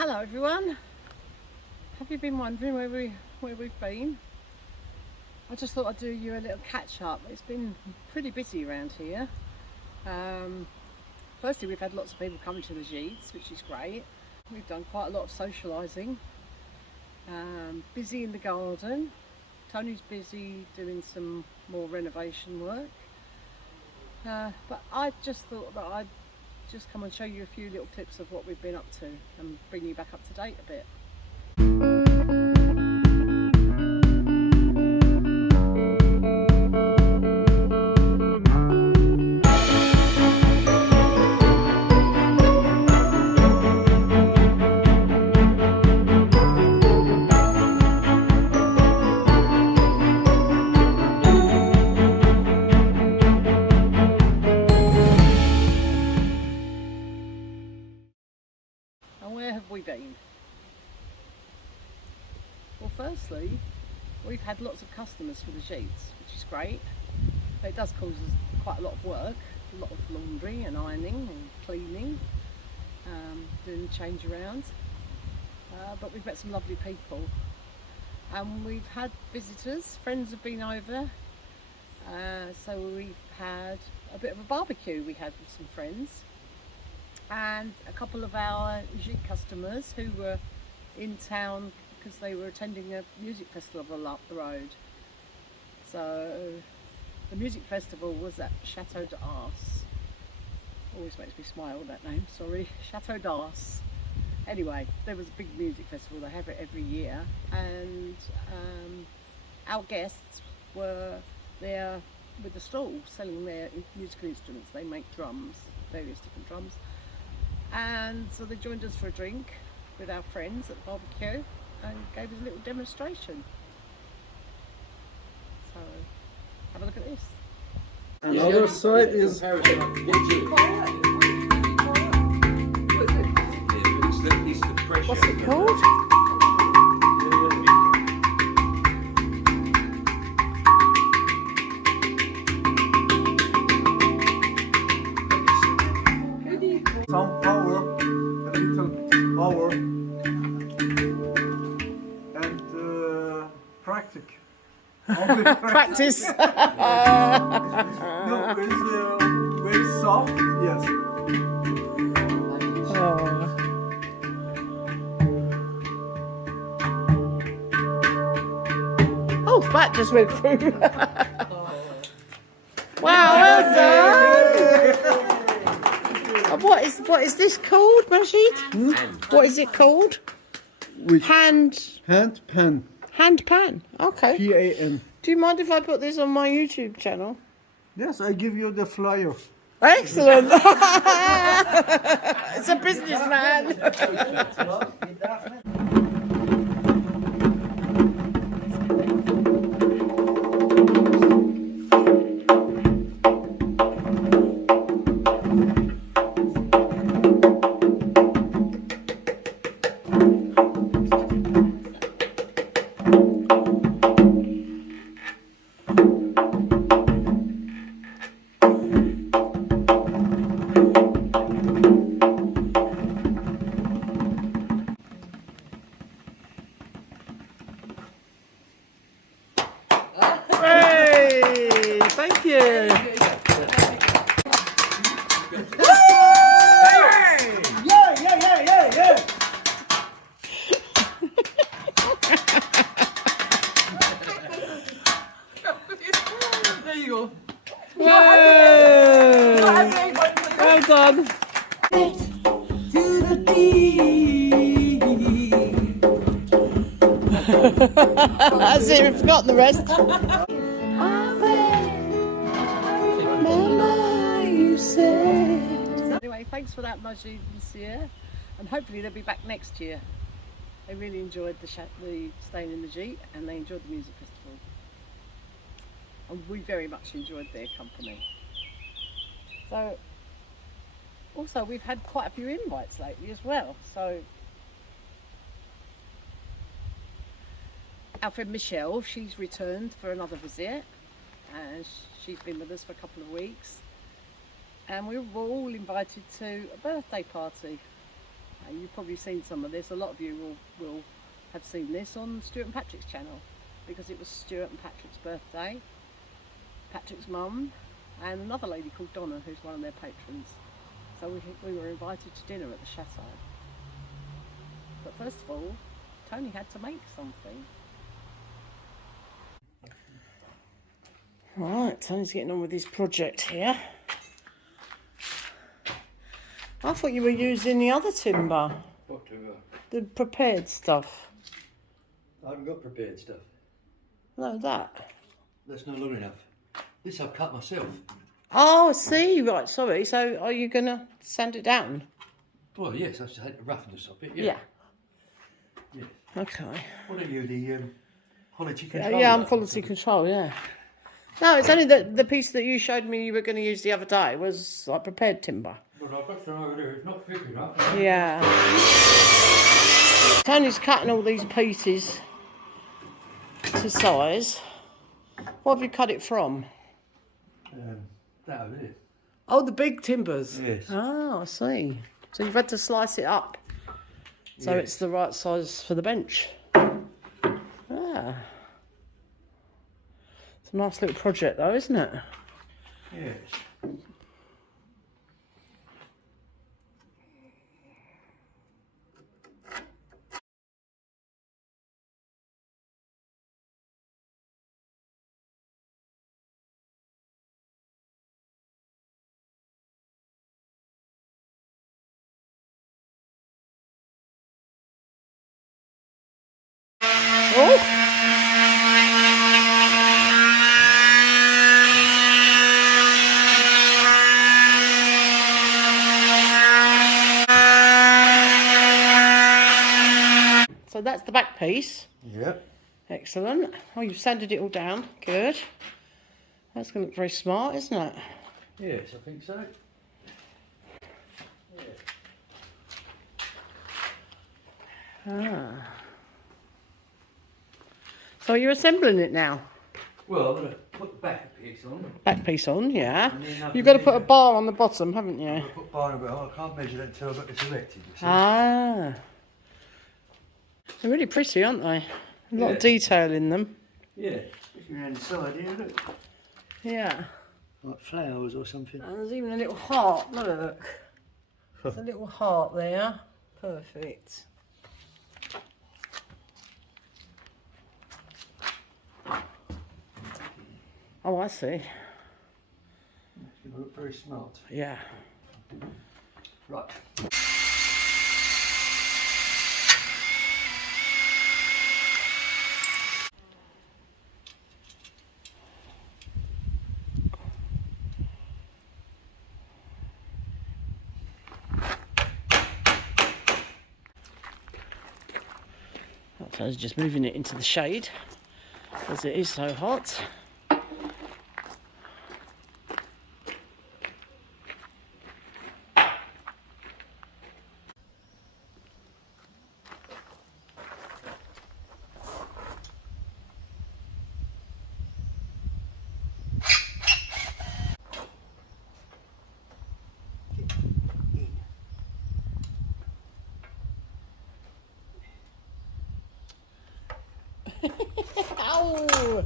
Hello everyone. Have you been wondering where we've been? I just thought I'd do you a little catch up. It's been pretty busy around here. Firstly, we've had lots of people coming to the gîtes, which is great. We've done quite a lot of socialising. Busy in the garden. Tony's busy doing some more renovation work. But I just thought that I'd just come and show you a few little clips of what we've been up to and bring you back up to date a bit. Where have we been? Well, firstly, we've had lots of customers for the gîtes, which is great. But it does cause us quite a lot of work, a lot of laundry and ironing and cleaning, doing the change around. But we've met some lovely people, and we've had visitors. Friends have been over, so we've had a bit of a barbecue. We had with some friends. And a couple of our gîte customers who were in town because they were attending a music festival up the road. So the music festival was at Chateau. Always makes me smile, that name, sorry. Chateau. Anyway, there was a big music festival, they have it every year, and our guests were there with the stall selling their musical instruments. They make drums, various different drums. And so they joined us for a drink with our friends at the barbecue and gave us a little demonstration. So have a look at this. Another side is What's it called? some power, a little power, and practice. Only Practice. No, it's very soft. Yes. Oh, that just went through. Wow, well done. What is this called, Majid? What is it called? Which Hand pan? Okay. Pan. Do you mind if I put this on my YouTube channel? Yes, I give you the flyer. Excellent. It's a businessman. Thank you. Yeah. There you go. Yay! Well done. To the deep. That's it, we've forgotten the rest. Anyway, thanks for that, Majid, this year, and hopefully they'll be back next year. They really enjoyed the staying in the gîte, and they enjoyed the music festival, and we very much enjoyed their company. So, also we've had quite a few invites lately as well. So, our friend Michelle, she's returned for another visit, and she's been with us for a couple of weeks. And we were all invited to a birthday party You've probably seen some of this. A lot of you will have seen this on Stuart and Patrick's channel, because it was Stuart and Patrick's birthday, Patrick's mum, and another lady called Donna, who's one of their patrons. So we were invited to dinner at the Chateau. But first of all, Tony had to make something. Right, Tony's getting on with his project here. I thought you were using the other timber, What timber? the prepared stuff. I haven't got prepared stuff. No, that. That's not long enough. This I've cut myself. Oh, I see. Right, sorry. So are you going to sand it down? Well, yes, I just had the roughness of it. Yeah. Yes. Okay. What are you, the quality control? Yeah, I'm quality control, yeah. No, it's only that the piece that you showed me you were going to use the other day was like prepared timber. Well, I've got some over there. It's not thick enough. Yeah. Tony's cutting all these pieces to size. What have you cut it from? That over there. Oh, the big timbers. Yes. Oh, I see. So you've had to slice it up so Yes. it's the right size for the bench. Ah. It's a nice little project though, isn't it? Yes. Oh! So that's the back piece. Yep. Excellent. Oh, you've sanded it all down. Good. That's going to look very smart, isn't it? Yes, I think so. Ah. So you're assembling it now? Well, I'm going to put the back piece on. Back piece on, yeah. And then I You've can got to put a measure. bar on the bottom, haven't you? I'm going to put bar in, but I can't measure that until I've got this erected. You see? Ah. They're really pretty, aren't they? A lot of Yeah. detail in them. Yeah. Especially around the side here, look. Yeah. Like flowers or something. And there's even a little heart. Look. There's a little heart there. Perfect. Oh, I see. It's going to look very smart. Yeah. Right. So I was just moving it into the shade because it is so hot. Ow!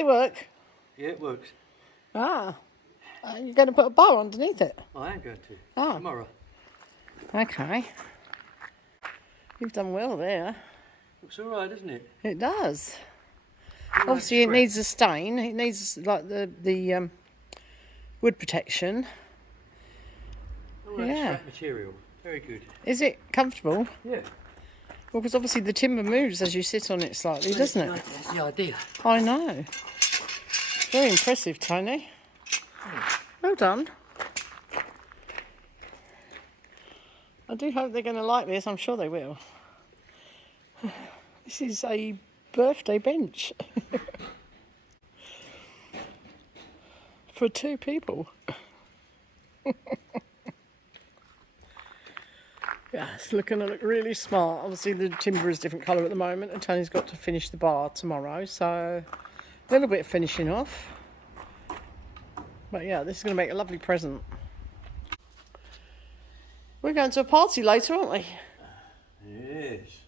it work? Yeah, it works. Ah. You're going to put a bar underneath it? I am going to. Oh. Tomorrow. Okay. You've done well there. Looks alright, doesn't it? It does. Nice Obviously, it scrap. needs a stain. It needs like the wood protection. All right, Yeah. scrap material. Very good. Is it comfortable? Yeah. Well, because obviously the timber moves as you sit on it slightly, doesn't it? That's the idea. I know. Very impressive, Tony. Well done. I do hope they're going to like this. I'm sure they will. This is a birthday bench for 2 people. Yeah, it's looking to look really smart. Obviously the timber is a different colour at the moment and Tony's got to finish the bar tomorrow, so a little bit of finishing off. But yeah, this is going to make a lovely present. We're going to a party later, aren't we? Yes.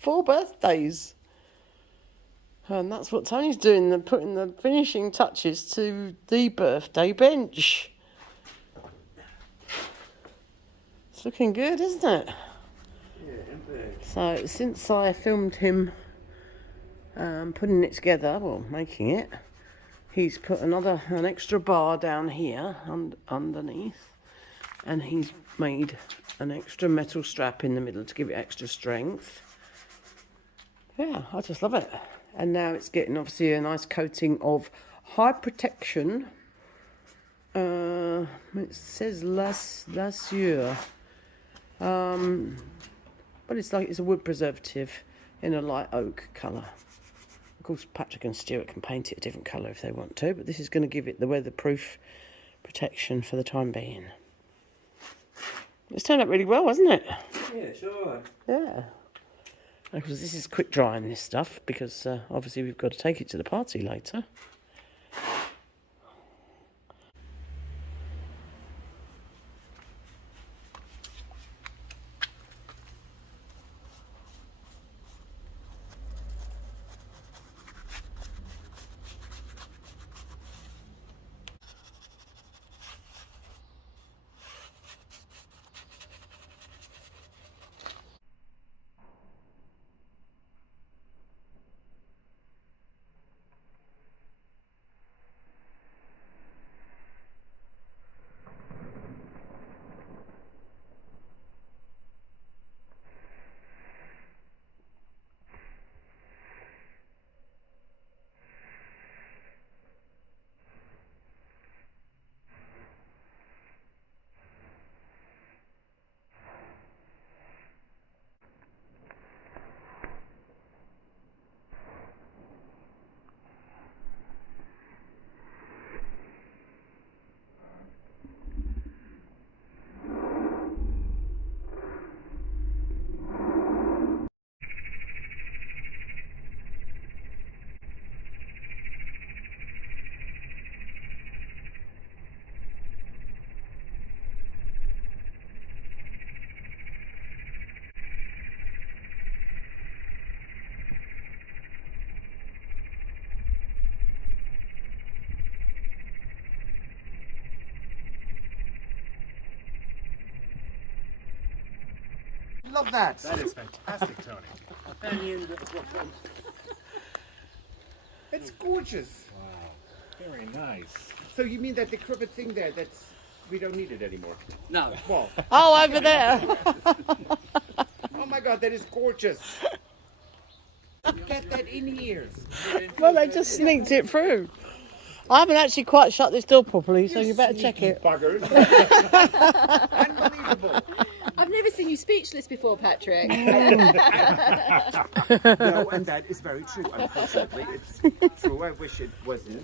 4 birthdays. And that's what Tony's doing, they're putting the finishing touches to the birthday bench. It's looking good, isn't it? Yeah, isn't it? So since I filmed him putting it together, well, making it, he's put an extra bar down here underneath, and he's made an extra metal strap in the middle to give it extra strength. Yeah, I just love it. And now it's getting obviously a nice coating of high protection. It says Lasure. But it's like it's a wood preservative in a light oak colour. Of course, Patrick and Stuart can paint it a different colour if they want to, but this is going to give it the weatherproof protection for the time being. It's turned out really well, hasn't it? Yeah, it's alright. Yeah. Because this is quick drying this stuff, because obviously we've got to take it to the party later. Love that. That is fantastic, Tony. It's gorgeous. Wow. Very nice. So you mean that decrepit thing there, we don't need it anymore? No. Well, Oh, over there! oh my God, that is gorgeous. Get that in here. Well, they just sneaked it through. I haven't actually quite shut this door properly, so you better check it. Buggers. Unbelievable. I've never seen you speechless before, Patrick. No, and that is very true. Unfortunately, it's true. I wish it wasn't.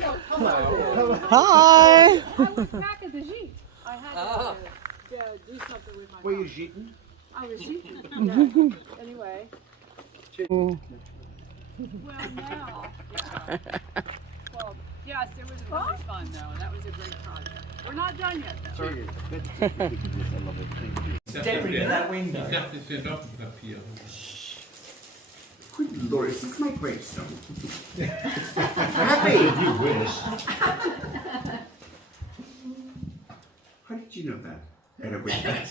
Hi! I was back at the Jeep. I had to do something with my Were you cheating? I was Jeeping. Yeah. Anyway. Well, now. Yeah. Well, yes, it was really fun, though. That was a great project. We're not done yet, though. Sorry. That's ridiculous. I love it. Thank you. Staring at that window. Good Lord, is this my gravestone? Happy! You wish. How did you know that? That I wish that.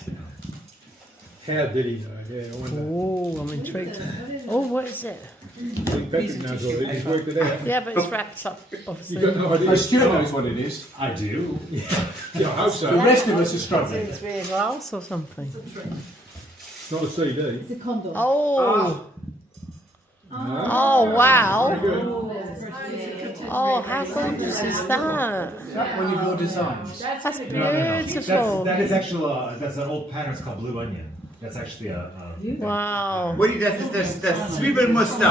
How did he know? Yeah, I wonder. Oh, I'm intrigued. Oh, what is it? I think Patrick knows what it is. He's worked it out. Yeah, but it's wrapped up, You obviously. got no idea. Stuart knows what it is. I do. Yeah, I hope The so. rest of us are struggling. Seems to be a glass or something. It's not a CD. Oh! Oh, wow! Oh, how gorgeous is that? Is that one of your designs? That's beautiful. That is actually that's an old pattern. It's called Blue Onion. That's actually a Wow. What do you, that's Zwiebeln Muster.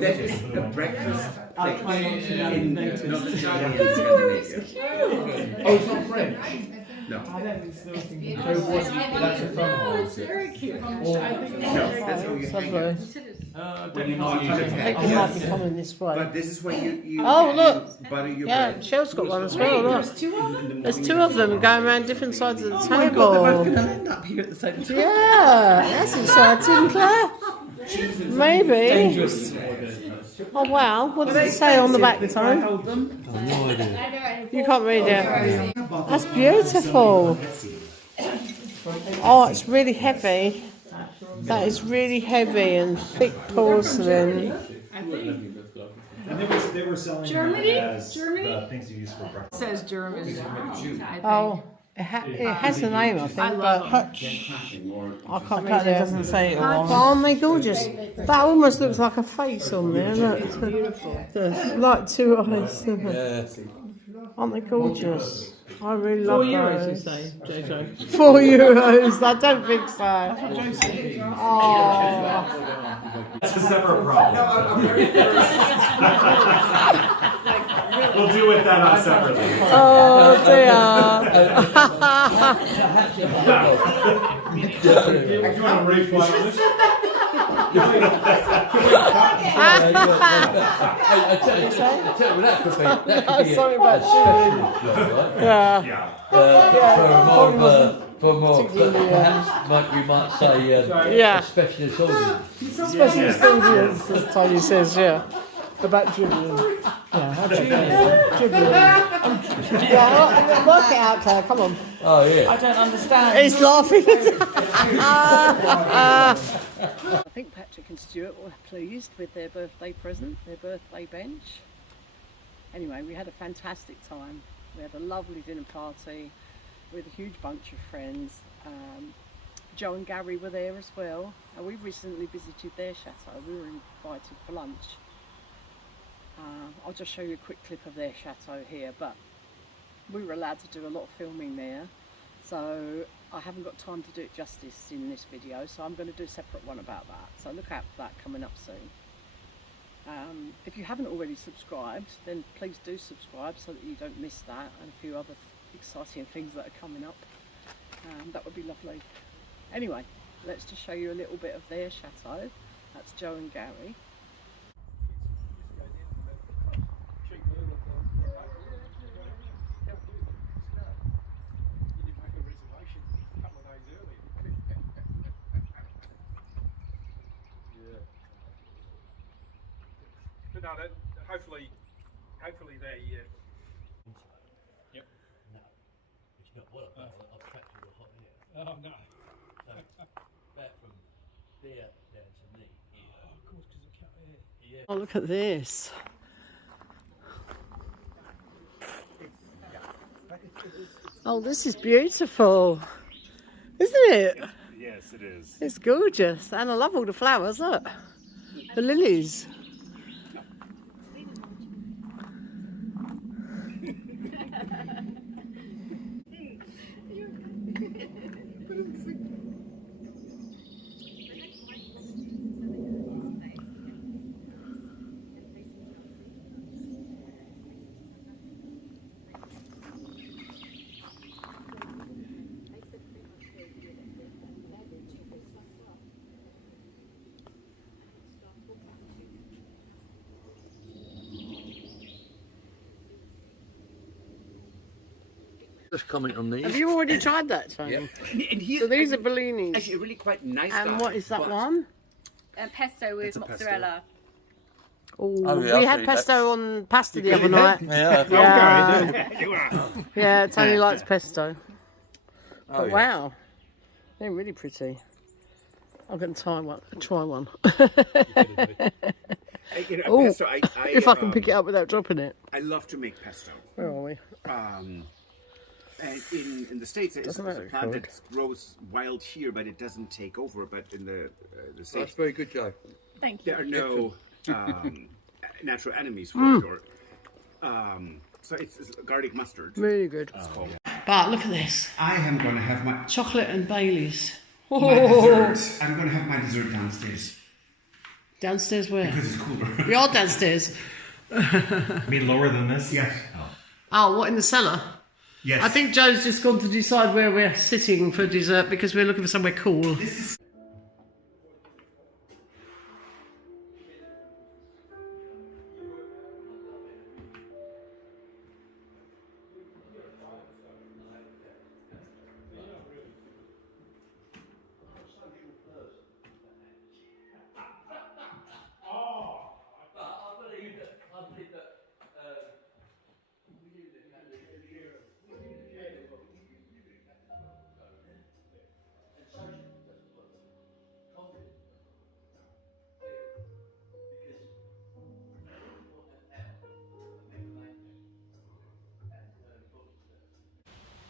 That is the breakfast like, in not Scandinavia. Oh, it's not French. No. So what? That's a phone. Oh, it's very cute. No, that's how you hang it. When you not put using it it. They back. can might be coming this way. But this is when you Oh, look. butter your Yeah, bread. Shell's got one as well, look. There's two of them going around different sides of the Oh table. end up here at the same time. Yeah, that's exciting, Claire. Maybe. Dangerous. Oh wow, what does it say on the back, I Tone? hold them. You can't read it. That's beautiful. Oh, it's really heavy. That is really heavy and thick porcelain. And they were selling Germany? them as Germany? the things you use for breakfast. It says German. Oh, it has a name, I think, but Hutch. I can't read it. It doesn't say it But all. aren't they gorgeous? That almost looks like a face on there. Look. It's beautiful. Like two eyes. Aren't they gorgeous? I really love €4 you those. say, JJ. €4? I don't think so. Oh, That's a separate problem. We'll deal with that on separately. oh dear. You want to reply on this? I tell you, that could be Sorry about a specialist job, right? Yeah. Yeah. For more, perhaps we might say Yeah. a specialist audience. Specialist audience, as Tony says, yeah. About dribbling. Yeah, dribbling. Yeah, work it out, Claire, come on. Oh yeah. I don't understand. He's laughing. I think Patrick and Stuart were pleased with their birthday present, their birthday bench. Anyway, we had a fantastic time. We had a lovely dinner party with a huge bunch of friends. Joe and Gary were there as well. And we recently visited their chateau. We were invited for lunch. I'll just show you a quick clip of their chateau here, but we were allowed to do a lot of filming there. So I haven't got time to do it justice in this video, so I'm going to do a separate one about that. So look out for that coming up soon. If you haven't already subscribed, then please do subscribe so that you don't miss that and a few other exciting things that are coming up. That would be lovely. Anyway, let's just show you a little bit of their chateau. That's Joe and Gary. But no, hopefully they. Yep. No. It's not well. I've trapped you hot air. Oh no. So that from there down to me. Oh, of course, because it cut air. Yeah. Oh, look at this. Oh, this is beautiful, isn't it? Yes, it is. It's gorgeous, and I love all the flowers. Look, the lilies. Just comment on these. Have you already tried that, Tony? And here, So these are Bellinis. actually really quite nice. And stuff, what is that but one? pesto with mozzarella. Oh, yeah, we I'll had do that. pesto on pasta the other night. Yeah. Yeah, yeah, Tony likes pesto. But wow, they're really pretty. I'm going to try one. You know, Oh, pesto, if I can pick it up without dropping it. I love to make pesto. Where are we? And in the States, it's a plant that grows wild here, but it doesn't take over. But in the States, That's very good, Joe. Thank you. there are no natural enemies for it. Or, so it's garlic mustard. Really good. It's called. But look at this. I am going to have my Chocolate and Baileys. dessert. I'm going to have my dessert downstairs Downstairs where? because it's cooler. We are downstairs. I mean, lower than this? Yes. Oh, what, in the cellar? Yes. I think Joe's just gone to decide where we're sitting for dessert because we're looking for somewhere cool.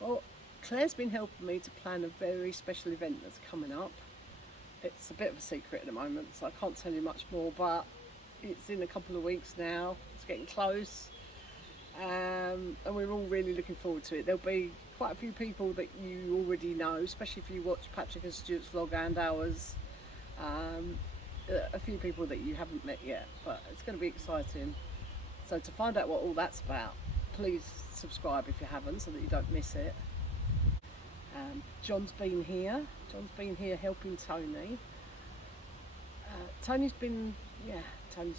Well, Claire's been helping me to plan a very special event that's coming up. It's a bit of a secret at the moment, so I can't tell you much more, but it's in a couple of weeks now. It's getting close, and we're all really looking forward to it. There'll be quite a few people that you already know, especially if you watch Patrick and Stuarts vlog and ours. A few people that you haven't met yet, but it's going to be exciting. So to find out what all that's about, please subscribe if you haven't, so that you don't miss it. John's been here. John's been here helping Tony. Tony's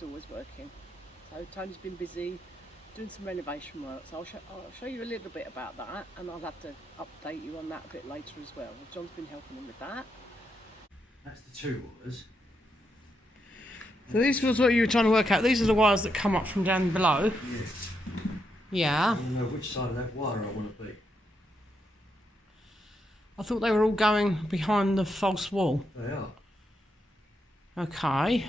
always working. So Tony's been busy doing some renovation work. So I'll show you a little bit about that, and I'll have to update you on that a bit later as well. John's been helping him with that. That's the two wires. So this was what you were trying to work out. These are the wires that come up from down below. Yes. Yeah. I don't know which side of that wire I want to be. I thought they were all going behind the false wall. They are. Okay.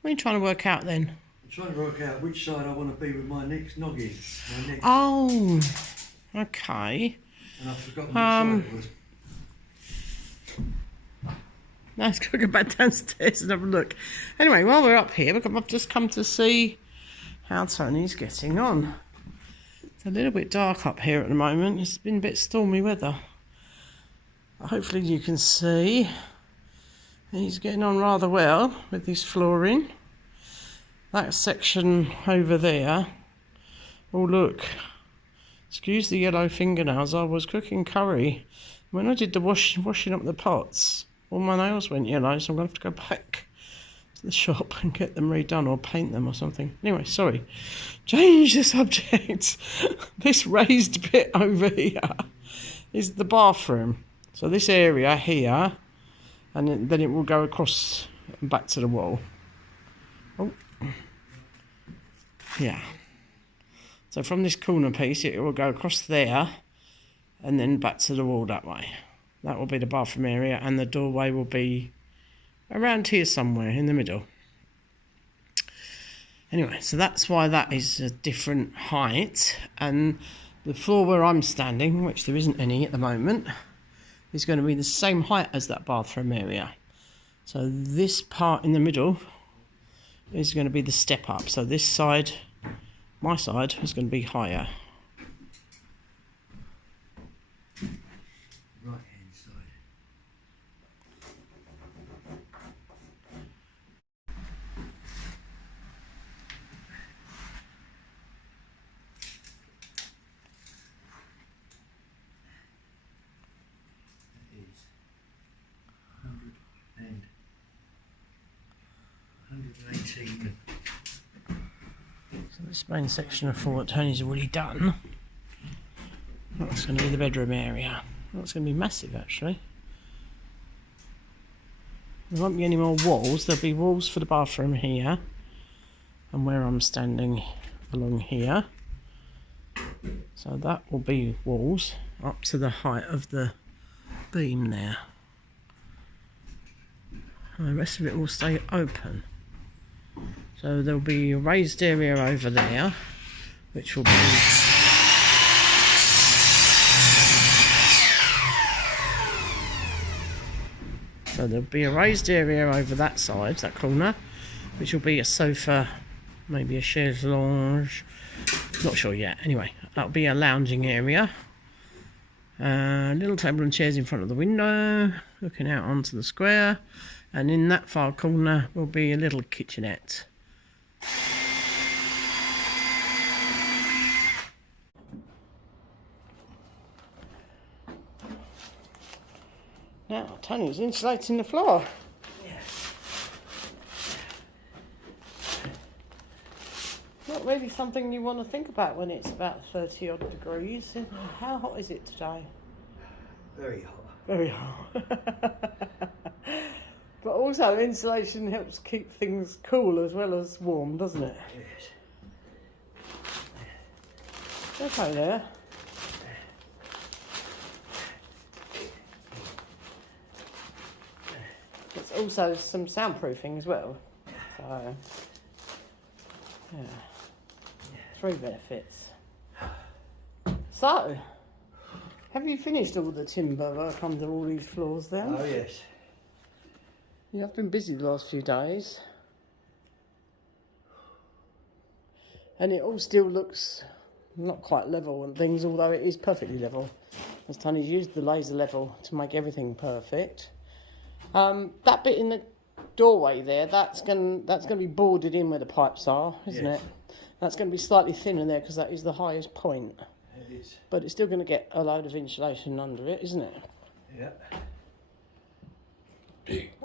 What are you trying to work out then? I'm trying to work out which side I want to be with my next noggin. My next. Oh, okay. And I've forgotten which side it was. Now let's go back downstairs and have a look. Anyway, while we're up here, I've just come to see how Tony's getting on. It's a little bit dark up here at the moment. It's been a bit stormy weather. But hopefully you can see he's getting on rather well with his flooring. That section over there, oh look, excuse the yellow fingernails, I was cooking curry. When I did the washing up the pots, all my nails went yellow, so I'm going to have to go back to the shop and get them redone or paint them or something. Anyway, sorry. Change the subject. This raised bit over here is the bathroom. So this area here, and then it will go across and back to the wall. Oh. Yeah. So from this corner piece, it will go across there and then back to the wall that way. That will be the bathroom area, and the doorway will be around here somewhere in the middle. Anyway, so that's why that is a different height, and the floor where I'm standing, which there isn't any at the moment, is going to be the same height as that bathroom area. So this part in the middle is going to be the step up. So this side, my side, is going to be higher. Right hand side. That is 118. So this main section of floor that Tony's already done, that's going to be the bedroom area. That's going to be massive actually. There won't be any more walls. There'll be walls for the bathroom here, and where I'm standing along here. So that will be walls up to the height of the beam there. And the rest of it will stay open. So there'll be a raised area over there, which will be a raised area over that side, that corner, which will be a sofa, maybe a chaise lounge, not sure yet. Anyway, that'll be a lounging area. Little table and chairs in front of the window, looking out onto the square, and in that far corner will be a little kitchenette. Now, Tony's insulating the floor. Not really something you want to think about when it's about 30 odd degrees. How hot is it today? Very hot. Very hot. But also insulation helps keep things cool as well as warm, doesn't it? Yes. Okay there. It's also some soundproofing as well. So, yeah. 3 benefits. So, have you finished all the timber work under all these floors then? Oh yes. You have been busy the last few days. And it all still looks not quite level and things, although it is perfectly level. As Tony's used the laser level to make everything perfect. That bit in the doorway there, that's going to be boarded in where the pipes are, isn't it? That's going to be slightly thinner there because that is the highest point. It is. But it's still going to get a load of insulation under it, isn't it? Yeah.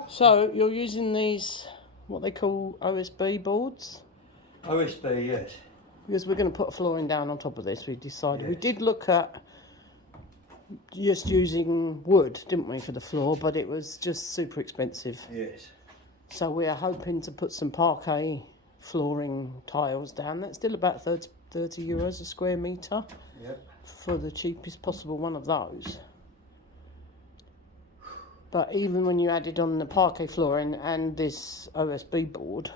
So you're using these, what they call OSB boards? OSB, yes. Because we're going to put flooring down on top of this, we decided. Yes. We did look at just using wood, didn't we, for the floor, but it was just super expensive. Yes. So we are hoping to put some parquet flooring tiles down. That's still about 30 euros a square metre. Yep. For the cheapest possible one of those. But even when you added on the parquet flooring and this OSB board,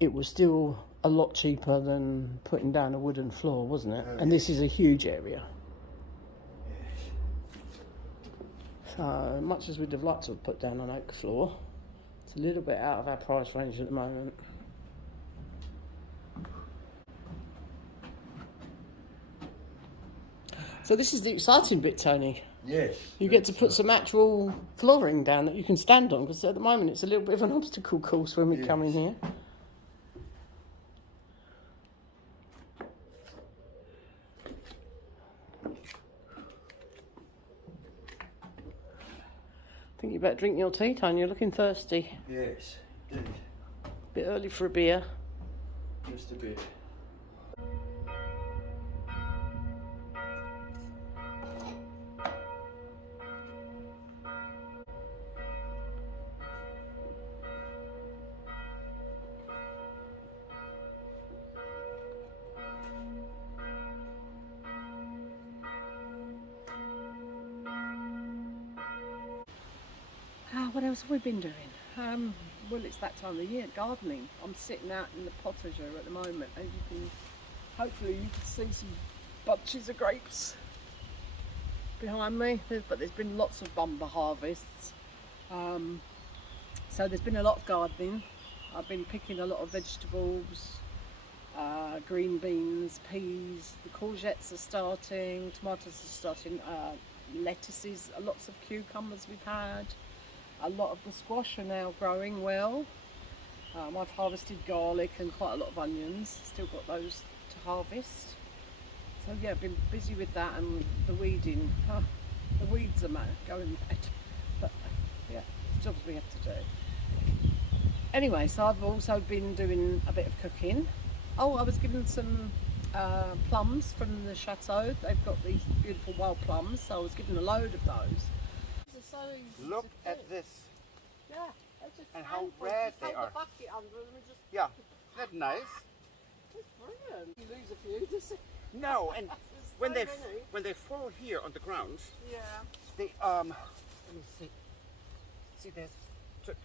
it was still a lot cheaper than putting down a wooden floor, wasn't it? And this is a huge area. Yes. So much as we'd have liked to have put down an oak floor, it's a little bit out of our price range at the moment. So this is the exciting bit, Tony. Yes. You get to put some actual flooring down that you can stand on, because at the moment it's a little bit of an obstacle course when we come in here. I think you better drink your tea, Tony. You're looking thirsty. Yes, indeed. Bit early for a beer. Just a bit. What else have we been doing? Well, it's that time of the year, gardening. I'm sitting out in the potager at the moment, and hopefully you can see some bunches of grapes behind me, but there's been lots of bumper harvests. So there's been a lot of gardening. I've been picking a lot of vegetables, green beans, peas, the courgettes are starting, tomatoes are starting, lettuces, lots of cucumbers we've had. A lot of the squash are now growing well. I've harvested garlic and quite a lot of onions. Still got those to harvest. So yeah, I've been busy with that and the weeding. The weeds are going mad. But yeah, jobs we have to do. Anyway, so I've also been doing a bit of cooking. Oh, I was given some plums from the Chateau. They've got these beautiful wild plums, so I was given a load of those. Look at this. Yeah. They just And how handful. rare Just they hold are. the bucket under them and just. Yeah, that's nice. It's brilliant. You lose a few, just. No, and when so they many. when they fall here on the ground, Yeah. they let me see. See, they're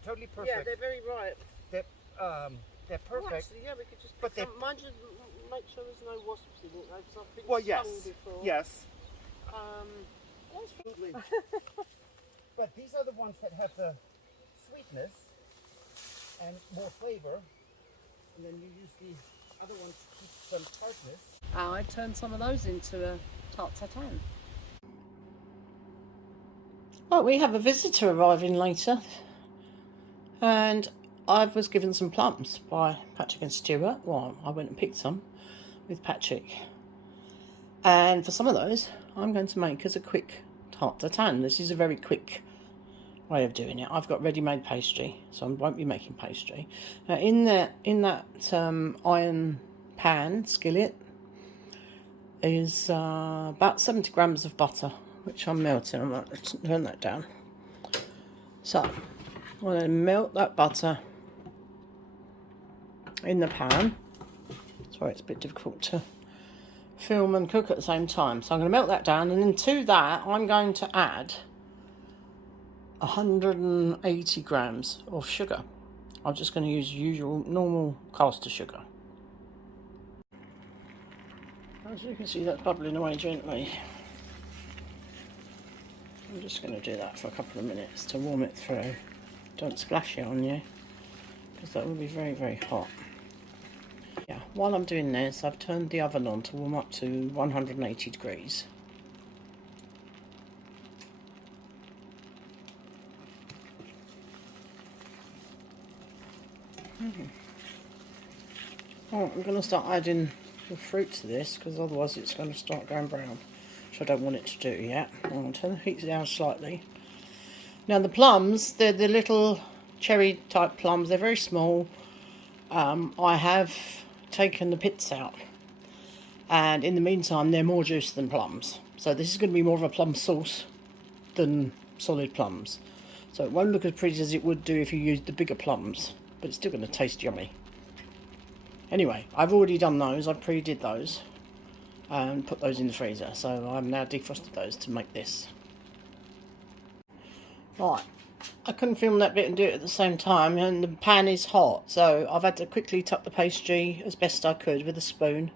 totally perfect. Yeah, they're very ripe. They're perfect. Well, actually, yeah, we could just. But pick they- some. Mind you, make sure there's no wasps in it, though, because I've been Well, yes, stung before. yes. Absolutely. But these are the ones that have the sweetness and more flavor, and then you use the other ones to keep some tartness. I turned some of those into a tart tatin. Well, we have a visitor arriving later, and I was given some plums by Patrick and Stuart. Well, I went and picked some with Patrick, and for some of those I'm going to make as a quick tart tatin. This is a very quick way of doing it. I've got ready-made pastry, so I won't be making pastry. Now in that iron pan skillet is about 70 grams of butter, which I'm melting. I'm going to turn that down. So I'm going to melt that butter in the pan. Sorry, it's a bit difficult to film and cook at the same time. So I'm going to melt that down, and then to that I'm going to add 180 grams of sugar. I'm just going to use usual normal caster sugar. As you can see, that's bubbling away gently. I'm just going to do that for a couple of minutes to warm it through. Don't splash it on you, because that will be very, very hot. Yeah, while I'm doing this, I've turned the oven on to warm up to 180 degrees. Oh, I'm going to start adding the fruit to this, because otherwise it's going to start going brown, which I don't want it to do yet. I'll turn the heat down slightly. Now the plums, they're the little cherry type plums. They're very small. I have taken the pits out, and in the meantime they're more juice than plums. So this is going to be more of a plum sauce than solid plums. So it won't look as pretty as it would do if you used the bigger plums, but it's still going to taste yummy. Anyway, I've already done those. I pre-did those and put those in the freezer. So I've now defrosted those to make this. Right, I couldn't film that bit and do it at the same time, and the pan is hot, so I've had to quickly tuck the pastry as best I could with a spoon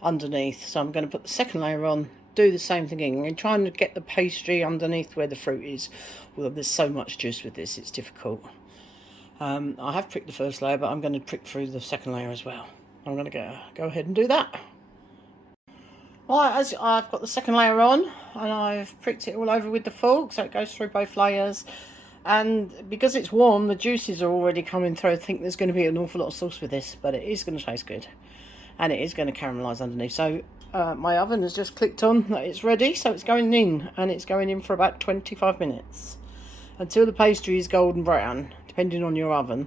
underneath. So I'm going to put the second layer on, do the same thing again, and trying to get the pastry underneath where the fruit is. Although there's so much juice with this, it's difficult. I have pricked the first layer, but I'm going to prick through the second layer as well. I'm going to go ahead and do that. Right, as I've got the second layer on, and I've pricked it all over with the fork, so it goes through both layers. And because it's warm, the juices are already coming through. I think there's going to be an awful lot of sauce with this, but it is going to taste good, and it is going to caramelise underneath. So my oven has just clicked on that it's ready, so it's going in, and it's going in for about 25 minutes until the pastry is golden brown, depending on your oven.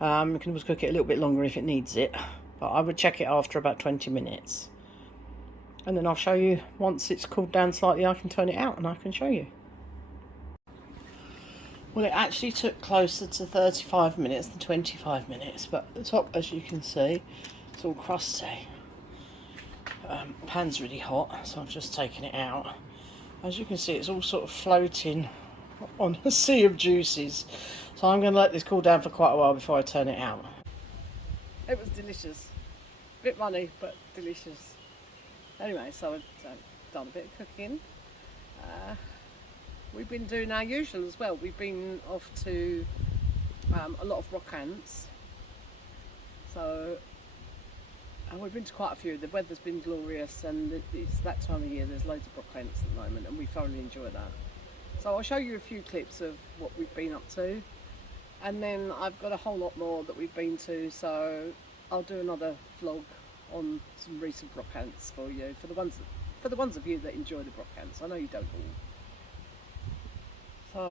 You can always cook it a little bit longer if it needs it, but I would check it after about 20 minutes. And then I'll show you, once it's cooled down slightly, I can turn it out and I can show you. Well, it actually took closer to 35 minutes than 25 minutes, but at the top, as you can see, it's all crusty. Pan's really hot, so I've just taken it out. As you can see, it's all sort of floating on a sea of juices. So I'm going to let this cool down for quite a while before I turn it out. It was delicious. A bit runny, but delicious. Anyway, so I've done a bit of cooking. We've been doing our usual as well. We've been off to a lot of Brocantes. So we've been to quite a few. The weather's been glorious, and it's that time of year. There's loads of Brocantes at the moment, and we thoroughly enjoy that. So I'll show you a few clips of what we've been up to, and then I've got a whole lot more that we've been to, so I'll do another vlog on some recent Brocantes for you, for the ones of you that enjoy the Brocantes. I know you don't all. So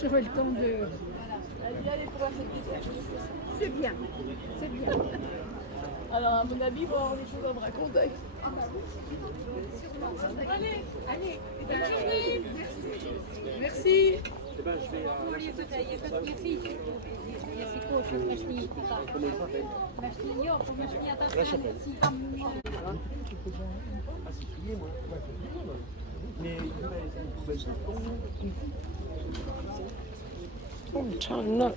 J'aurai le temps de... C'est bien, c'est bien. Alors, à mon avis, il va avoir des choses à me raconter. Allez, allez, bonne journée. Merci. Oh, time no.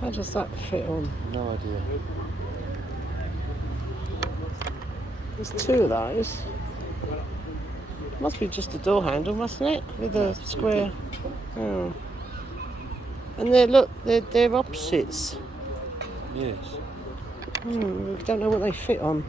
How does that fit on? No idea. There's two of those. Must be just a door handle, mustn't it? With a square. Oh. And they're opposites. Yes. We don't know what they fit on.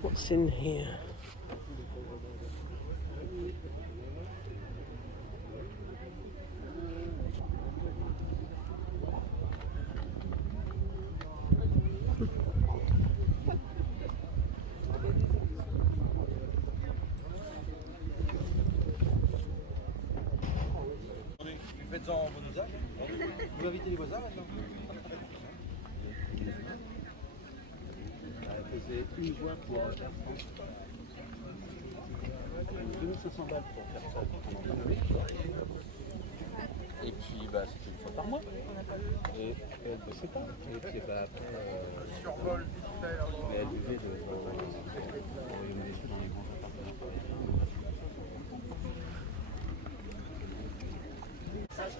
What's in here? Faites-en vos usages. Vous invitez les voisins maintenant. Faisait une voix pour la France. 2500 balles pour faire ça pendant 20 minutes. Et puis bah, c'était une fois par mois. Et elle ne sait pas. Et puis bah, après, elle vivait dans les grands That's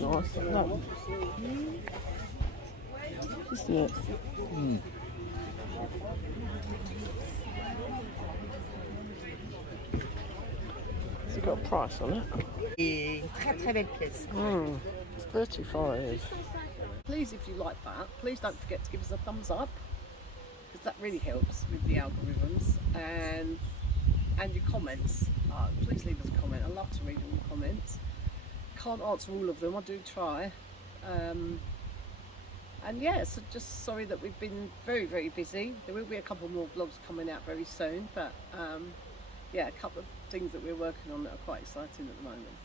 nice. No. Isn't it? Has it got a price on it? Très très belle pièce. It's 35. Please, if you like that, please don't forget to give us a thumbs up, because that really helps with the algorithms, and your comments. Please leave us a comment. I love to read all the comments. Can't answer all of them, I do try. And yeah, so just sorry that we've been very, very busy. There will be a couple more vlogs coming out very soon, but yeah, a couple of things that we're working on that are quite exciting at the moment.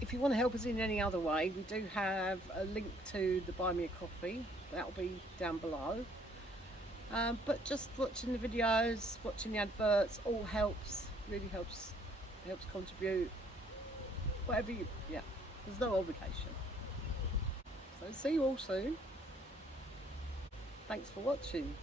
If you want to help us in any other way, we do have a link to the Buy Me a Coffee. That'll be down below. But just watching the videos, watching the adverts, all helps, really helps contribute. Whatever you, yeah, there's no obligation. So see you all soon. Thanks for watching.